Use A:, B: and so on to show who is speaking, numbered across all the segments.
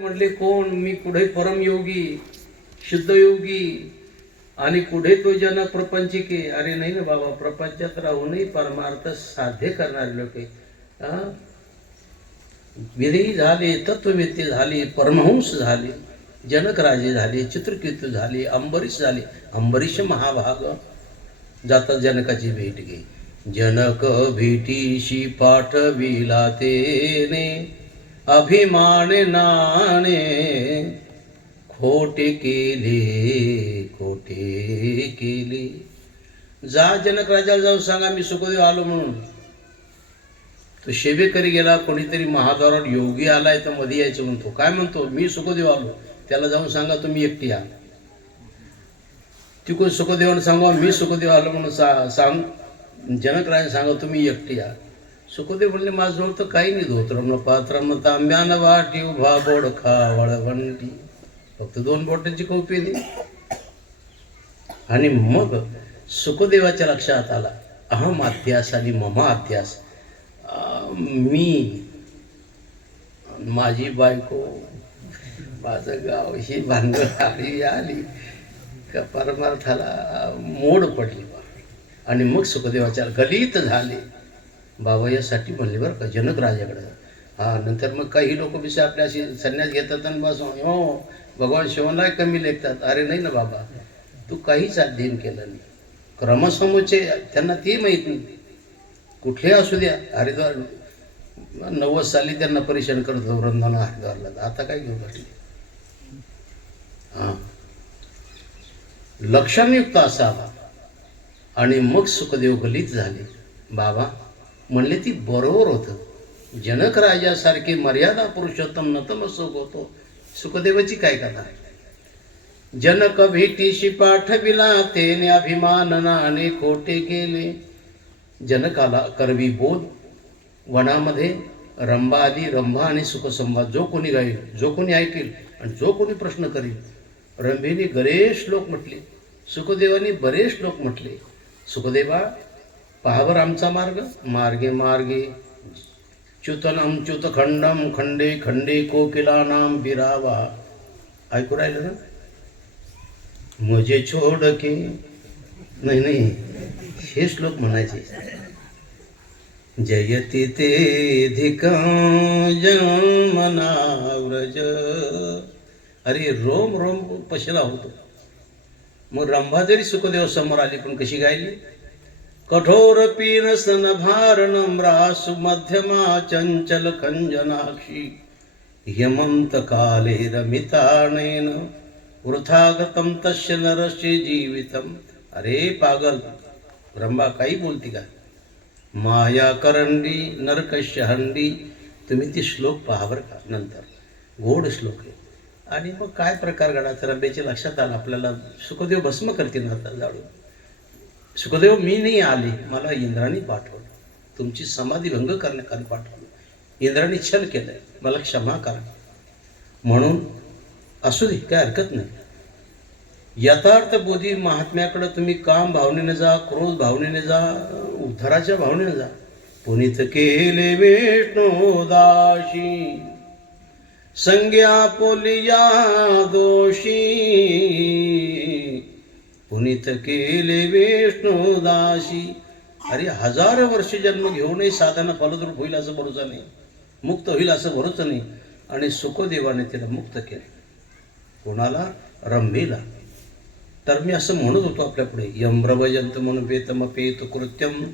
A: म्हटले कोण? मी कुठे परमयोगी शुद्धयोगी? आणि कुठे तो जन प्रपंचिके? अरे नाही ना बाबा प्रपंचात राहूनही परमार्थ साध्य करणारे लोक विधी झाले तत्ववेत्ते झाले परमहंस झाले जनक राजे झाले चित्रकेतू झाले अंबरीश झाले. अंबरीश महाभाग जाता जनकाची भेट घे. जनक भेटीशी पाठविला तेने अभिमान नाणे खोटे केले खोटे केले. जा जनक राजाला जाऊन सांगा मी सुखदेव आलो म्हणून. तो शेवेकरी गेला कोणीतरी महाद्वारावर योगी आलाय तर मध्ये यायचं म्हणतो. काय म्हणतो? मी सुखदेव आलो. त्याला जाऊन सांगा तुम्ही एकटी या. तिकडून सुखदेवाने सांगा मी सुखदेव आलो म्हणून सा सांग जनकराज सांगा तुम्ही एकटी या. सुखदेव म्हणले माझं तर काही नाही धोत्रम पात्रम तांब्यान वाटी उभा बोड खा वळवंडी. फक्त दोन बोटांची कौपी दिली आणि मग सुखदेवाच्या लक्षात आला अहम अध्यास आणि मम अध्यास. मी माझी बायको माझं गाव ही भानगड आली आली का परमार्थाला मोड पडली बा. आणि मग सुखदेवाच्या गलित झाले. बाबा यासाठी म्हणले बरं का जनक राजाकडे हा नंतर मग काही लोक विषय आपल्या अशी संन्यास घेतात आणि बस हो भगवान शिवनाय कमी लेखतात. अरे नाही ना बाबा तू काहीच अध्ययन केलं नाही. क्रमसमोचे त्यांना ते माहीत नाही. कुठले असू द्या हरिद्वार नव्वद साली त्यांना परीक्षण करत होतो वृंदावन हरिद्वारला. आता काय घेऊ बसले हां. लक्षणयुक्त असावा. आणि मग सुखदेव गलित झाले. बाबा म्हणले ती बरोबर होतं. जनक राजासारखे मर्यादा पुरुषोत्तम नतमस्तक होतो सुखदेवाची काय कथा? जनक भेटीशी पाठविला तेने अभिमाननाने खोटे केले. जनकाला करवी बोध वनामध्ये रंभा आली रंभा आणि सुखसंवाद. जो कोणी गाईल जो कोणी ऐकेल आणि जो कोणी प्रश्न करील रंभेने बरेच श्लोक म्हटले. सुखदेवाने बरेच श्लोक म्हटले. सुखदेवा पहावर आमचा मार्ग. मार्गे मार्गे. च्युतनम च्युतखंडम खंडे खंडे कोकिलानाम बिरावा. ऐकू राहिलं ना? मजे छोड के. नाही नाही. हे श्लोक म्हणायचे. जयति ते व्रज अरे रोम रोम पशला होतो. मग रंभादेवी सुखदेव समोर आली पण कशी गायली? कठोर पीन सन भार नम्रा सुमध्यमा चंचल खंजनाक्षी। यमंत काले रमिताणेन वृथागतम तस्य नरस्य जीवितम। अरे पागल ब्रह्मा काही बोलती का? माया करंडी नरकश्य हंडी तुम्ही ती श्लोक पहा बरं का नंतर. गोड श्लोक आहे. आणि मग काय प्रकार घडायचा रंभेच्या लक्षात आलं आपल्याला सुखदेव भस्म करतील आता जाळून. सुखदेव मी नाही आले. मला इंद्राने पाठवलं. तुमची समाधी भंग करण्यासाठी पाठवलं. इंद्राने छल केलं मला क्षमा करा. म्हणून असू दे काय हरकत नाही. यथार्थ बोधी महात्म्याकडं तुम्ही काम भावनेने जा क्रोध भावनेने जा उद्धाराच्या भावनेने जा. पुनित केले दाशी संज्ञा पोलिया दोषी. कुणीत केले विष्णुदाशी अरे हजार वर्ष जन्म घेऊनही साधना फलद्रूप होईल असं भरोसा नाही. मुक्त होईल असं भरोसा नाही. आणि सुखदेवाने तिला मुक्त केलं. कोणाला? रंभेला तर मी असं म्हणत होतो आपल्यापुढे पुढे म्हणून वेतम पेत कृत्यम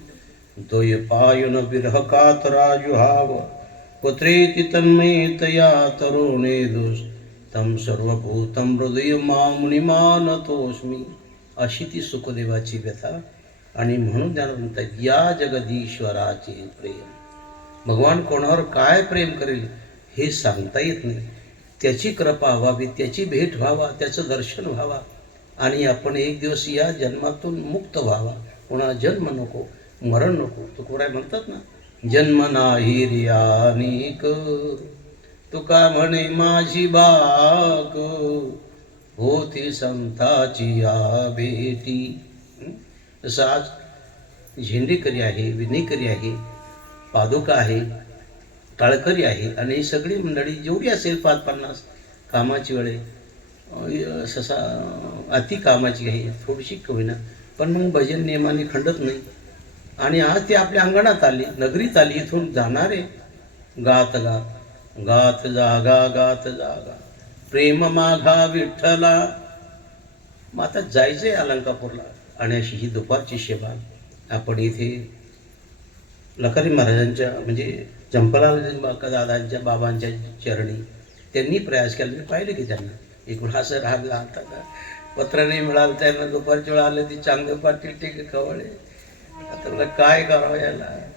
A: दोय पायुन विरह कातराजुहाव पुत्रेति तन्मयतया तरुणे दोष तम सर्वभूतम हृदय मामुनिमानतोस्मी अशी ती सुखदेवाची व्यथा. आणि म्हणून त्यानं म्हणतात या जगदीश्वराचे प्रेम. भगवान कोणावर काय प्रेम करेल हे सांगता येत नाही. त्याची कृपा व्हावी त्याची भेट व्हावा त्याचं दर्शन व्हावा. आणि आपण एक दिवस या जन्मातून मुक्त व्हावा. कोणा जन्म नको मरण नको. तुकोराय म्हणतात ना जन्म नाही रियानिक तुका म्हणे माझी बाग होती संताची या भेटी हं? तसं आज झेंडेकरी आहे विनेकरी आहे पादुका आहे टाळकरी आहे आणि ही सगळी मंडळी जेवढी असेल पाच पन्नास कामाची वेळे ससा अति कामाची आहे थोडीशी का होईना पण मग भजन नियमाने खंडत नाही. आणि आज ती आपल्या अंगणात आली नगरीत आली इथून जाणारे गात गात गात जागा गात जागा. प्रेम माघा विठ्ठला मग आता जायचं आहे अलंकापूरला. आणि अशी ही दुपारची सेवा आपण इथे लखारी महाराजांच्या म्हणजे चंपलाल दादांच्या बाबांच्या चरणी त्यांनी प्रयास केला. मी पाहिले की त्यांना. एकूण सर राहला आता का? पत्र नाही मिळालं त्यांना दुपारच्या वेळा आलं ती चांगलं पाटील टेक खवळे. आता मला काय करावं याला?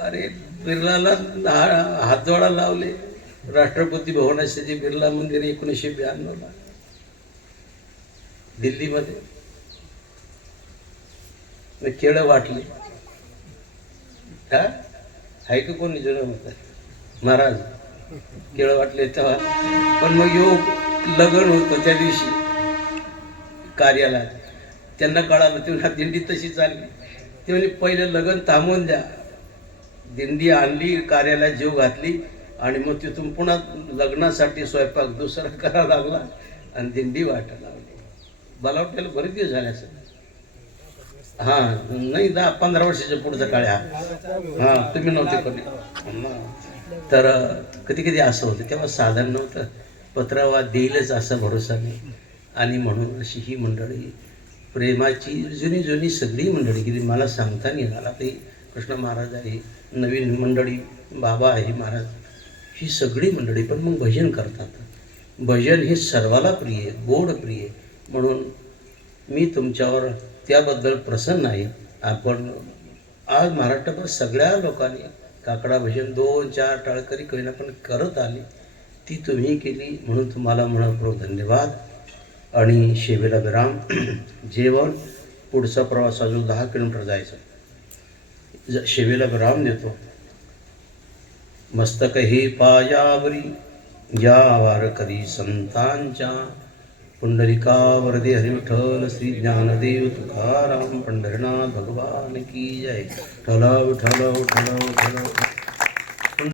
A: अरे बिर्लाला हा- हातजोडा लावले. राष्ट्रपती भवनाचे बिर्ला मंदिर एकोणीसशे ब्याण्णवला दिल्लीमध्ये मग केळं वाटले. हा? आहे का कोणी जुनं म्हणतात? महाराज केळं वाटले तेव्हा. पण मग योग लग्न होतं त्या दिवशी कार्याला. त्यांना कळालं ते दिंडी तशी चालली. ते म्हणजे पहिलं लग्न थांबवून द्या. दिंडी आणली कार्याला जीव घातली. आणि मग तिथून पुन्हा लग्नासाठी स्वयंपाक दुसरा करावा लागला आणि दिंडी वाटायला लागली. मला वाटायला बरेच दिवस झाले असं हां नाही दहा पंधरा वर्षाच्या पुढचा काळ हा. हां तुम्ही नव्हते कोणी. तर कधी कधी असं होतं तेव्हा साधन नव्हतं. पत्रावा देईलच असा भरोसा नाही. आणि म्हणून अशी ही मंडळी प्रेमाची जुनी जुनी सगळी मंडळी गेली. मला सांगता नाही येणार. ते कृष्ण महाराज आहे नवीन मंडळी बाबा आहे महाराज. ही सगळी मंडळी पण मग भजन करतात. भजन हे सर्वाला प्रिय गोड प्रिय. म्हणून मी तुमच्यावर त्याबद्दल प्रसन्न आहे. आपण आज महाराष्ट्रात सगळ्या लोकांनी काकडा भजन दोन चार टाळकरी कविना पण करत आली. ती तुम्ही केली म्हणून तुम्हाला मनपूर्वक धन्यवाद. आणि शेवेला विराम. जेवण पुढचा प्रवास अजून दहा किलोमीटर जायचं. ज शेवेला विराम देतो. मस्तक हे पायावरी या वारकरी संतांच्या। पुंडलिकावरदे हरिविठल श्री ज्ञानदेव तुकाराम पंढरनाथ भगवान की जय। ठला विठ्ठल ठला विठ्ठल